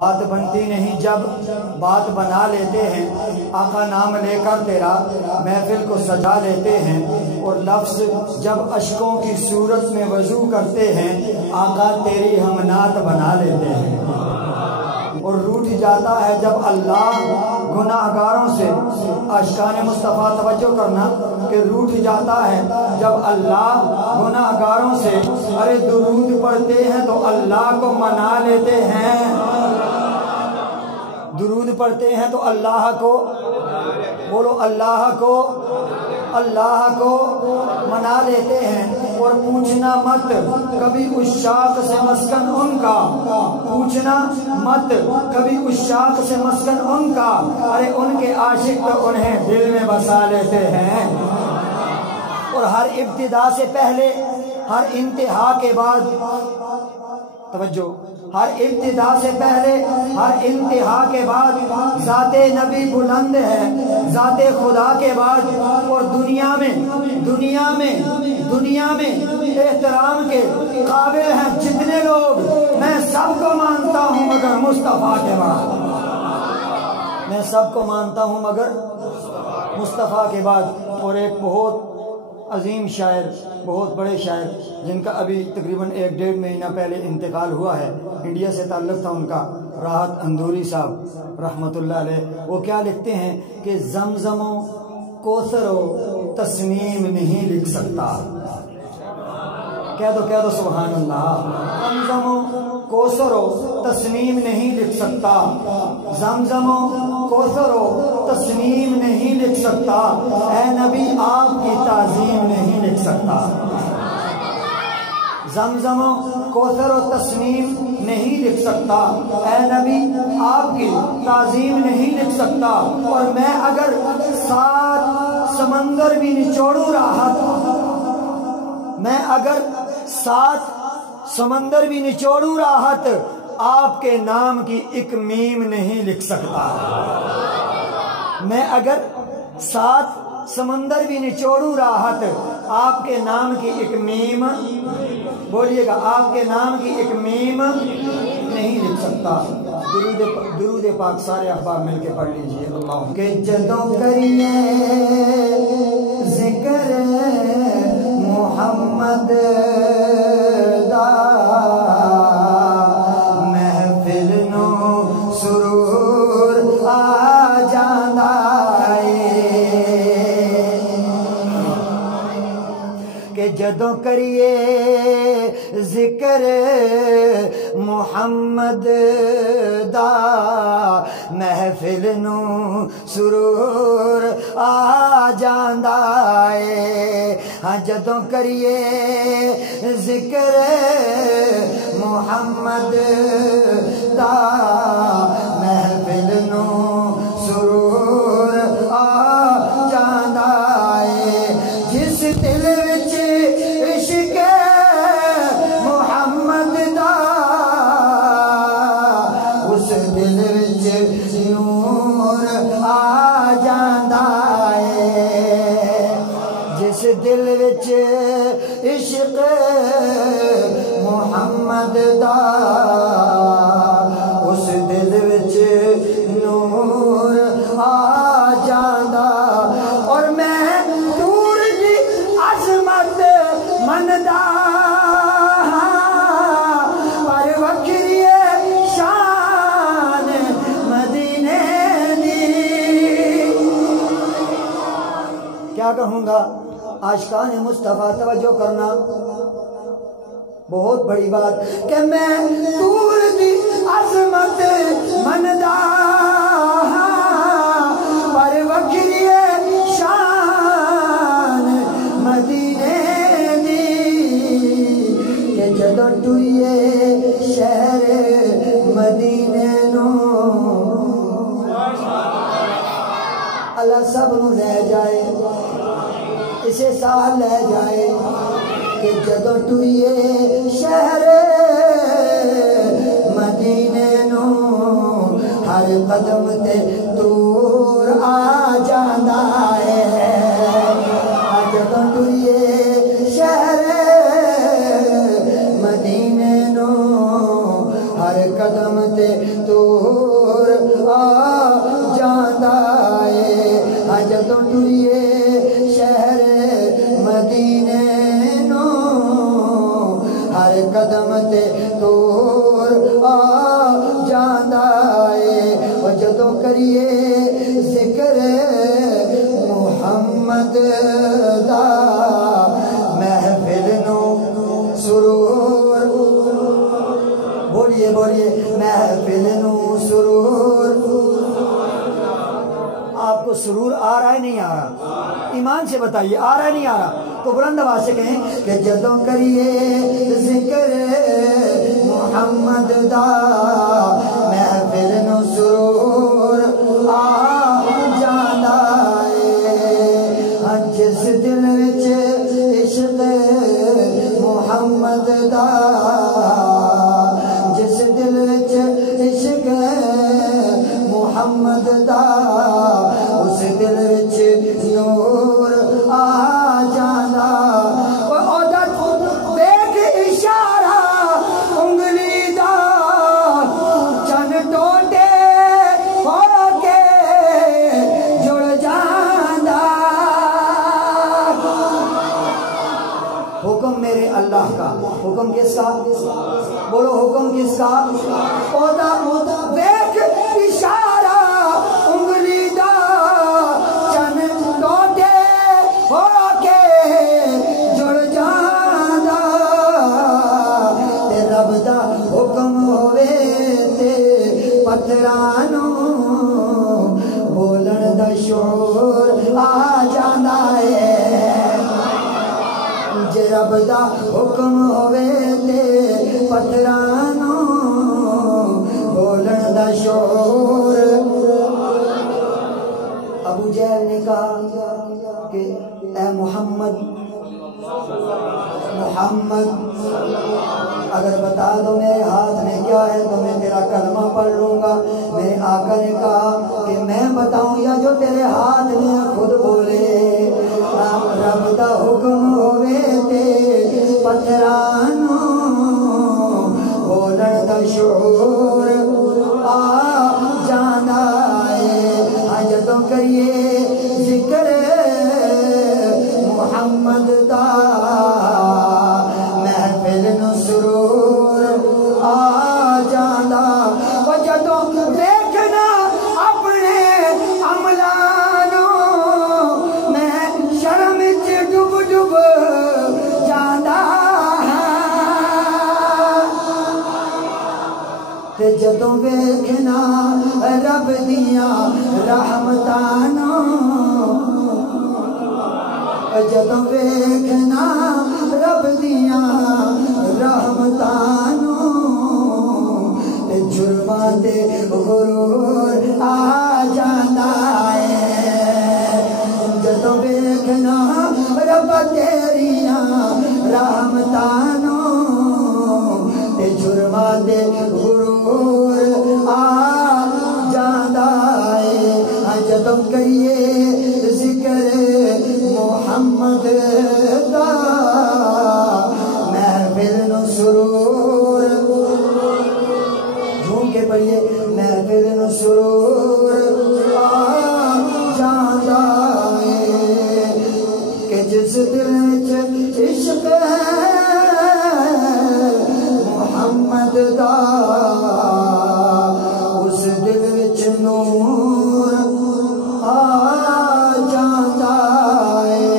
بات بنتی نہیں جب بات بنا لیتے ہیں، آقا نام لے کر تیرا محفل کو سجا لیتے ہیں، اور لفظ جب اشکوں کی صورت میں وضو کرتے ہیں، آقا تیری ہم نعت بنا لیتے ہیں۔ اور روٹ جاتا ہے جب اللہ گناہ گاروں سے، اشکان مصطفیٰ توجہ کرنا کہ روٹ جاتا ہے جب اللہ گناہ گاروں سے ارے درود پڑھتے ہیں تو اللہ کو منا لیتے ہیں، درود پڑھتے ہیں تو اللہ کو، بولو اللہ کو منا لیتے ہیں۔ اور پوچھنا مت کبھی عشاق سے مسکن ان کا، پوچھنا مت کبھی عشاق سے مسکن ان کا، ارے ان کے عاشق تو انہیں دل میں بسا لیتے ہیں۔ اور ہر ابتدا سے پہلے، ہر انتہا کے بعد، توجہ، ہر ابتدا سے پہلے ہر انتہا کے بعد ذات نبی بلند ہے، ذات خدا کے بعد۔ اور دنیا میں احترام کے قابل ہیں جتنے لوگ، میں سب کو مانتا ہوں مگر مصطفیٰ کے بعد، میں سب کو مانتا ہوں مگر مصطفیٰ کے بعد۔ اور ایک بہت عظیم شاعر، بہت بڑے شاعر جن کا ابھی تقریباً 1-1.5 مہینہ پہلے انتقال ہوا ہے، انڈیا سے تعلق تھا ان کا، راحت اندوری صاحب رحمۃ اللہ علیہ، وہ کیا لکھتے ہیں کہ زمزم و کوثر و تسنیم نہیں لکھ سکتا، کہہ دو سبحان اللہ، زمزم و کوثر و تسنیم نہیں لکھ سکتا، زمزم و کوثر و تسنیم نہیں لکھ سکتا، اے نبی آپ کی تعظیم نہیں لکھ سکتا، زمزم و کوثر و تسنیم نہیں لکھ سکتا، اے نبی آپ کی تعظیم نہیں لکھ سکتا۔ اور میں اگر 7 سمندر بھی نچوڑوں راحت، میں اگر 7 سمندر بھی نچوڑوں راحت، آپ کے نام کی ایک میم نہیں لکھ سکتا، میں اگر 7 سمندر بھی نچوڑوں راحت، آپ کے نام کی ایک میم، بولیے گا، آپ کے نام کی ایک میم نہیں لکھ سکتا۔ درود پاک سارے احباب مل کے پڑھ لیجئے۔ اللہ کہ جدوں کریے ذکر محمد دا، محفل نو سرور آ جاندا اے، کہ جدوں کریے ذکر محمد دا، محفل نو سرور آ جاندا اے، ہاں جدوں کریے ذکر محمد دا، محفل نو سرور آ جاندا اے، جس دل وچ عشق محمد دا، اس دل وچ نور آ جاندا اے، جس دل وچ عشق محمد دا، اس دل وچ نور آ جاندا۔ اور میں دور دی عظمت مندا، پر وکری شان مدینے دی، کیا کہوں گا عاشقان مصطفیٰ، توجہ کرنا، بہت بڑی بات کہ میں دور دی عظمت مندا، پر وکری شان مدینے دی، کہ جدوں ٹریے شہر مدینے نو، اللہ سب نو لے جائے، اسے سال لے جائے، کہ جدوں ٹریے شہر مدینے نو، ہر قدم تے دور آ جاندا ہے، جدوں ٹریے شہر مدینے نو، ہر قدم تے دور تریے شہر مدینے نو ہر قدم تے دور آ جاندا اے او جدوں کریے ذکر محمد دا محفل نو سرور بولیے بولیے محفل نو سرور آپ کو سرور آ رہا ہے نہیں آ رہا ایمان سے بتائیے آ رہا ہے نہیں آ رہا تو بلند آواز سے کہیں کہ جدوں کریے ذکر محمد دا محفل نو سرور آ جاندا اے جس دل وچ عشق محمد دا جس دل وچ عشق محمد دا اس دل وچ نور آ جانا دیکھ اشارہ انگلی دا چن ٹوٹے ہو کے جڑ جانا حکم میرے اللہ کا حکم کس کا بولو حکم کس کا دیکھ اشارہ انگلی دا چن ٹوٹے ہو کے جڑ جانا تے رب دا حکم ہوئے تے پتھرانوں بولن دا شعور آ جانا ہے جے رب دا حکم ہوئے تے پتھرانوں بولن دا شعور ابو جہل نے کہا کہ اے محمد اگر بتا دو میرے ہاتھ میں کیا ہے تو میں تیرا کلمہ پڑھ لوں گا میرے آقا نے کہا کہ میں بتاؤں یا جو تیرے ہاتھ میں خود بولے رب دا حکم ہوئے تے پتھرانوں بولن دا شعور آ جانا ہے جدوں کریے ذکر محمد دا محفل نو سرور آ جانا او جدوں دیکھنا اپنے عملانوں میں شرم وچ ڈب ڈب جاندا تے جدوں ویکھنا رب دیاں رحمتانوں جدوں ویکھنا رب دیاں رحمتانوں تے جرماں تے غرور آ جاندا ہے جدوں ویکھنا رب تیریاں رحمتانوں تے جرماں تے غرور آ جاندا ہے جدوں کریے ذکر محمد دا محفل نو سرور جھوم کے پڑھیے محفل نو سرور آ جاندا ہے کہ جس دل وچ عشق محمد دا اس دل وچ نور آ جاندا ہے